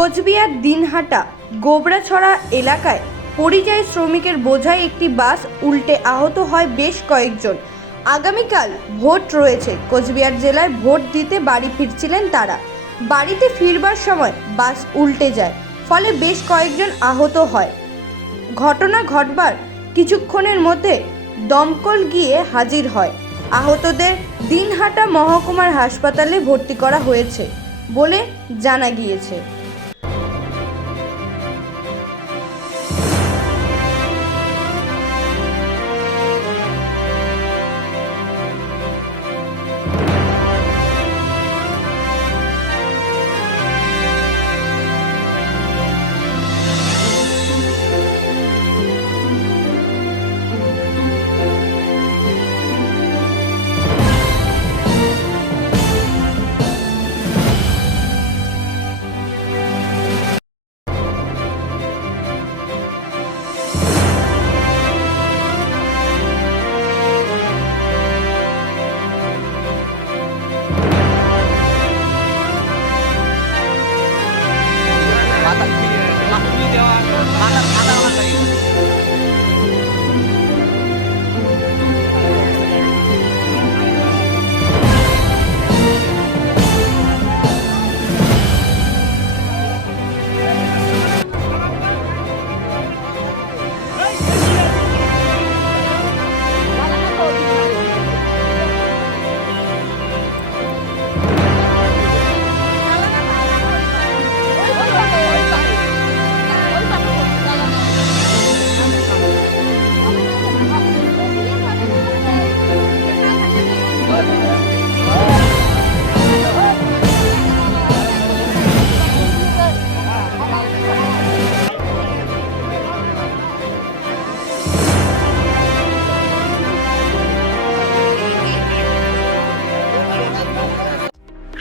কোচবিহার দিনহাটা গোবরাছড়া এলাকায় পরিযায়ী শ্রমিকের বোঝায় একটি বাস উল্টে আহত হয় বেশ কয়েকজন। আগামীকাল ভোট রয়েছে। কোচবিহার জেলায় ভোট দিতে বাড়ি ফিরছিলেন তারা। বাড়িতে ফিরবার সময় বাস উল্টে যায়, ফলে বেশ কয়েকজন আহত হয়। ঘটনা ঘটবার কিছুক্ষণের মধ্যে দমকল গিয়ে হাজির হয়। আহতদের দিনহাটা মহকুমার হাসপাতালে ভর্তি করা হয়েছে বলে জানা গিয়েছে। Malas